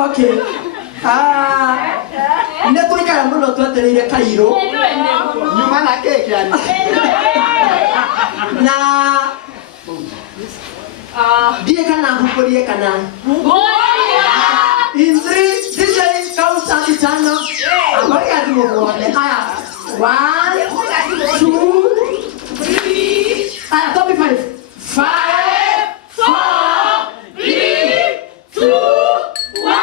Okay. Ne tuikara muno twetereire Kairo. Nyuma na keki yani. Na die kana hukurie kana. In 3 DJ count tano. Ngoja tumuone. Haya. 1 2 3. Haya, top 5. 5 4 3 2 1.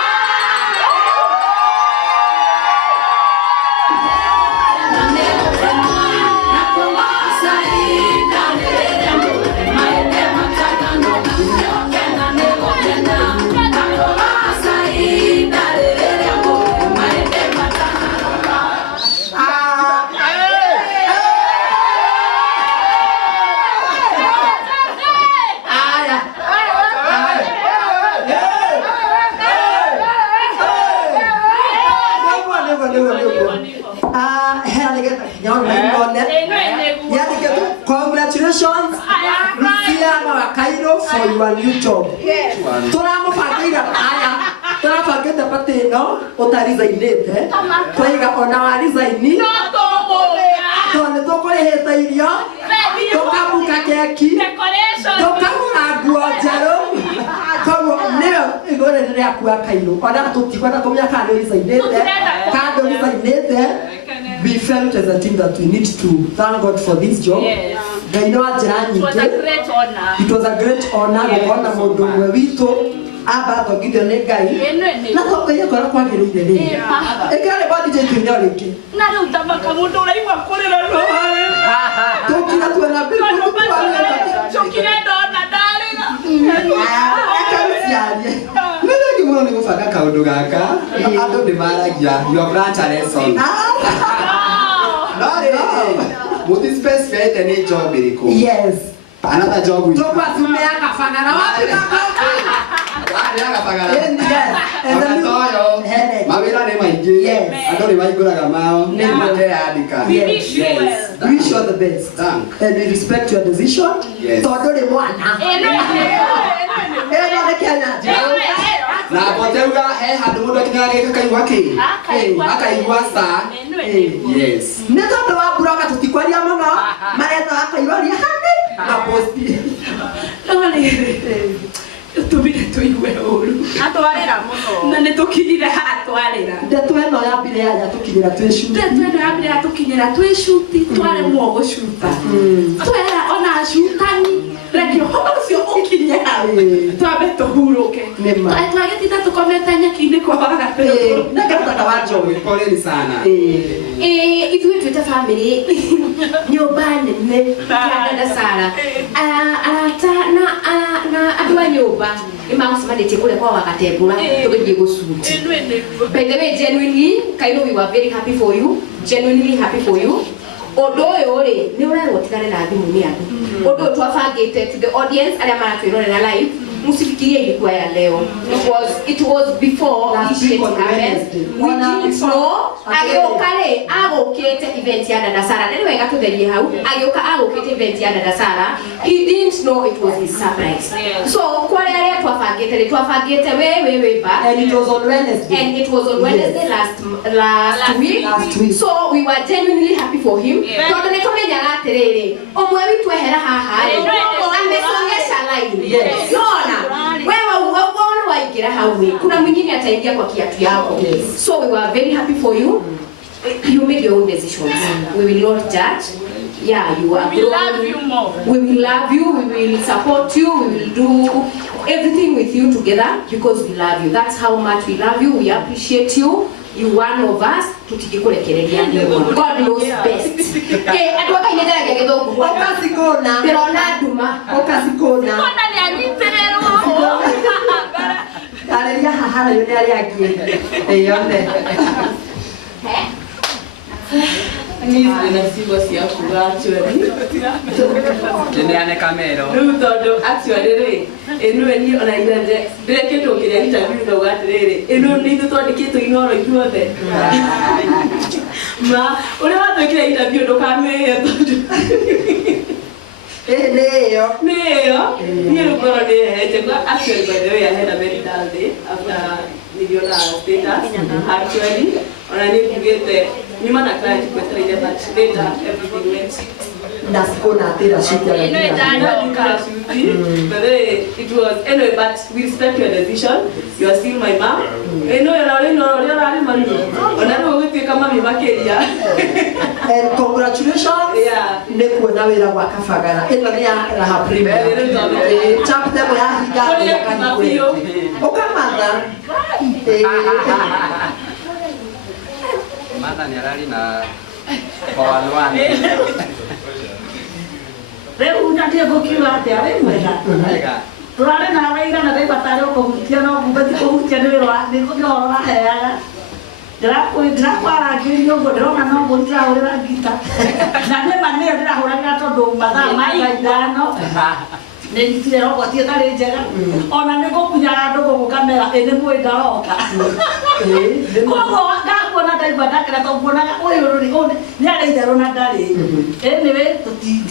Congratulations, Lucia Kairo, for your new job. Turamo pagira aya, turapagenda pateno, otariza inete. Twaiga ona wariza ini. Tone tokore heta irio. Tokabuka keki. Tokabuka guajaro. Komo leo igore ndio yakua Kairo. Ona tutikwana komya kando riza inete. Kando riza inete. We felt as a team that we need to thank God for this job. Yes. It was a great honor. It was a great honor. Yes. Honor modo wito aba to Gideon Negai. Na ko ye ko kwa gere ide ni. E kale body je tunyore ke. Na ru tabaka mundo ura iwa korera ro. To kila tu na bi ko tu ala. Chokire dona darega. Nenda kimuno ni gufaka kaundu gaka. Ando ni maragia. Your branch lesson. No. Muti specified any job iriko. Yes. Another job with. Topa tumea kafangana wapi na and then mawira ni maingi. Yes. Ando ni maiguraga mao. Ni mateandika. We wish you well. We wish you the best. Thank. And we respect your decision. Yes. Todo de mwana. Na poteuga handu mundu akinyarika kaigwa ki. Akaigwa sa. Yes. Netondo wa buraga tutikwaria muno. Mareta akairwaria hande. Na posti. Tubire tuigwe uru. Atwarira muno. Na netukirire atwarira. Ndetweno ya bire ya tukirira tweshu. Ndetweno ya bire ya tukirira tweshuti tware muogo shuta. Twera ona shutani. Rekio hocio ukinyawe. Twabe tuhuruke. Twagetiga tukometa nyaki-ini kwa wagape. Nakataka wajowe. Poleni sana. Ithuĩ twĩta family nyũmba nene ya dada Sara. Arata na andũ a nyũmba nĩmagũcemanĩtie kũrĩa kwa Wagatembũra tũgĩthiĩ gũcuti. By the way, genuinely, Kairo, we were very happy for you. Genuinely happy for you. Ũndũ ũyũ rĩ nĩ ũrerwo tigane na thimũ nĩ andũ. Ũndũ ũyũ twabangĩte to the audience arĩa maratwĩrorera live. Musifikirie ilikuwa ya leo. It was before this shit happened. We didn't know. Agĩũka-rĩ agũkĩte event ya dada Sara. Nĩ wega tũtherie hau. Agĩũka agũkĩte event ya dada Sara. He didn't know it was his surprise. So kwa rĩrĩa twabangĩte way back. And it was on Wednesday. And it was on Wednesday last week. So we were genuinely happy for him. Tondũ nĩ tũmenyaga atĩrĩrĩ, ũmwe witũ ehera haha amesongesha line. Yona wewe uone waingira hawe kuna mwingine ataingia kwa kiatu yako. So we were very happy for you. You made your own decisions. We will not judge. Yeah, you are. We love you more. We will love you. We will support you. We will do everything with you together because we love you. That's how much we love you. We appreciate you. You one of us. Tutikurekereria God knows best. Atuaka inedera gethongu. Okasikona. Terona duma. Okasikona. Ona ni anyiterero. Aleria hahara yone ali akie. Eyone. Ninasigwa cia kuga actually. Neneane kamero. Rĩu tondũ actually rĩ ĩno ni ona iraje ndĩrekĩtwo kĩrĩa interview na uga atĩrĩrĩ ĩno nĩ ithuĩ twandĩkĩtwo inoro ithuothe. Ma ũrĩa watwĩkire interview ndũkamĩhe tondũ Nĩyo. niĩ rũkorwo ndĩhete kwa actually by the way I had a very dull day after niliona status actually wananipigete nyuma na client kwa ile but later everything went Nasikona tena shida ya but it was anyway but we respect your decision. You are still my mom. And congratulations. Yeah. Neko na wera wa kafagara. Eno ni ya ha premier. Chapter ya higa ya kanyo. Okamanda. Manda ni rali na kwa wanwani. Leo unatia gokiwa atia wewe mwega. Turare na waira na dai batare ko hutia no kubati ko hutia ni wera ni ko no ra heaga. Ndirakwara ngirio ngo ndĩrona no ngo ndĩrahũrĩra ngita na nĩ ma nĩyo ndĩrahũragĩra tondũ mathaa ma ithano nĩnyitire roboti ĩtarĩ njega ona nĩ gũkunyaga andũ gũgũkamera nĩ mũĩ ndaroka koguo ndakuona ndaigua ndakĩra tondũ nguonaga ũyũ nĩ arĩ itherũ na ndarĩ anyway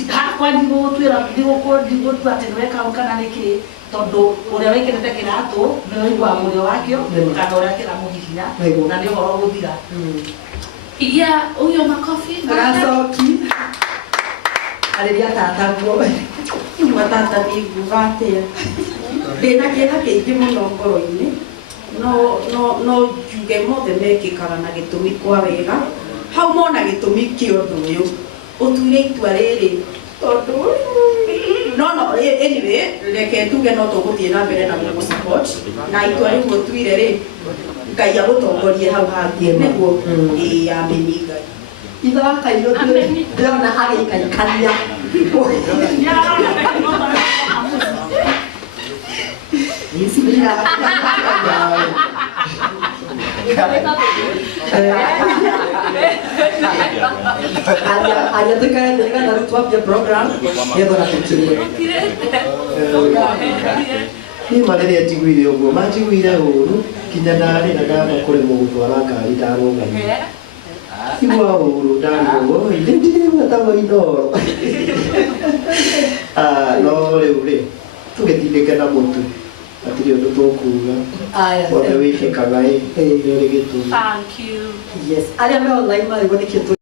hakwa ndigũgũtuĩra ndigũtua atĩ nĩweka kana nĩkĩ tondũ ũrĩa wĩkĩrĩte kĩratũ nĩ ũigua mũrĩo wakĩo kana ũrĩa kĩramũhihinya na nĩ ũhoro gũthira. Pigia huyo makofi. Gacoki. Arĩria tata guo. Matata ni gugatia. Ndĩna kĩeha kĩingĩ mũno ngoro-inĩ. No njuge mothe mekĩkaga na gĩtũmi kwa wega. Hau mona gĩtũmi kĩa ũndũ ũyũ. Ũtuire itua rĩrĩ tondũ no anyway reke tuge no tũgũthiĩ na mbere na gũkũ support na itua rĩu ũtuire rĩ Ngai agũtongorie hau hangĩ nĩguo ameni Ngai. Ithe wa Kairũ ndĩrona agĩikaikania. Aja tukae na tuambie program yedo na tukirie. Ni marĩrĩa njiguire ũguo manjiguire ũru kinya ndarĩ na ngamba kũremwo gũtwara ngari ndarũgamia igua ũru ndarĩ ũguo ithe ndirĩgwetagwo ithoro no rĩu rĩ tũgĩtindĩke na mũtu hatirĩ ũndũ tũkuga wothe wĩkĩkaga nĩ ũrĩ gĩtũmi. Thank you. Yes, arĩa me online marĩ gũthikĩtwo